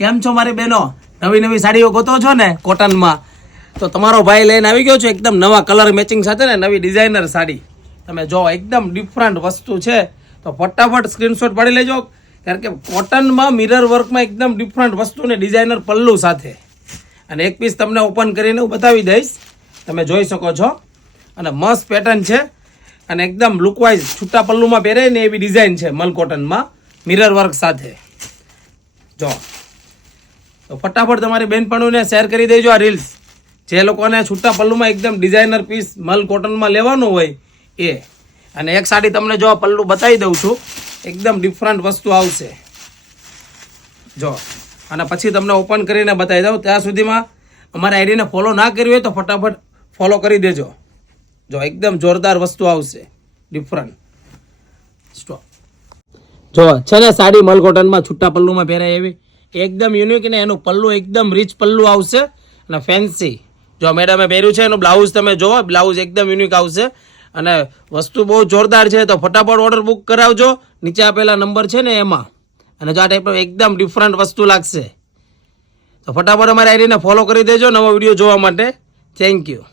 કેમ છો મારી બહેનો? નવી નવી સાડીઓ ગોતો છો ને કોટનમાં? તો તમારો ભાઈ લઈને આવી ગયો છે એકદમ નવા કલર મેચિંગ સાથે ને નવી ડિઝાઇનર સાડી. તમે જો એકદમ ડિફરન્ટ વસ્તુ છે તો ફટાફટ સ્ક્રીનશોટ પાડી લેજો, કારણ કે કોટનમાં મિરર વર્કમાં એકદમ ડિફરન્ટ વસ્તુ ને ડિઝાઇનર પલ્લુ સાથે. અને એક પીસ તમને ઓપન કરીને હું બતાવી દઈશ, તમે જોઈ શકો છો. અને મસ્ત પેટર્ન છે અને એકદમ લુકવાઇઝ છૂટા પલ્લુમાં પહેરે ને એવી ડિઝાઇન છે મલ કોટનમાં મિરર વર્ક સાથે. જો તો ફટાફટ તમારી બહેનપણુને શેર કરી દેજો આ રીલ્સ. જે લોકોને છૂટા પલ્લુમાં એકદમ ડિઝાઇનર પીસ મલ કોટનમાં લેવાનું હોય એ. અને એક સાડી તમને જો પલ્લુ બતાવી દઉં છું, એકદમ ડિફરન્ટ વસ્તુ આવશે જો. અને પછી તમને ઓપન કરીને બતાવી દઉં. ત્યાં સુધીમાં અમારા આઈડીને ફોલો ના કરી હોય તો ફટાફટ ફોલો કરી દેજો. જો એકદમ જોરદાર વસ્તુ આવશે, ડિફરન્ટ સ્ટોક. જો છે ને સાડી મલ કોટનમાં છૂટા પલ્લુમાં પહેરાય એવી એકદમ યુનિક, ને એનું પલ્લુ એકદમ રીચ પલ્લુ આવશે અને ફેન્સી. જો મેડમે પહેર્યું છે એનું બ્લાઉઝ તમે જોવો, બ્લાઉઝ એકદમ યુનિક આવશે અને વસ્તુ બહુ જોરદાર છે. તો ફટાફટ ઓર્ડર બુક કરાવજો નીચે આપેલા નંબર છે ને એમાં. અને જો આ ટાઈપનું એકદમ ડિફરન્ટ વસ્તુ લાગશે તો ફટાફટ અમારી આઈડીને ફોલો કરી દેજો નવો વિડીયો જોવા માટે. Thank you.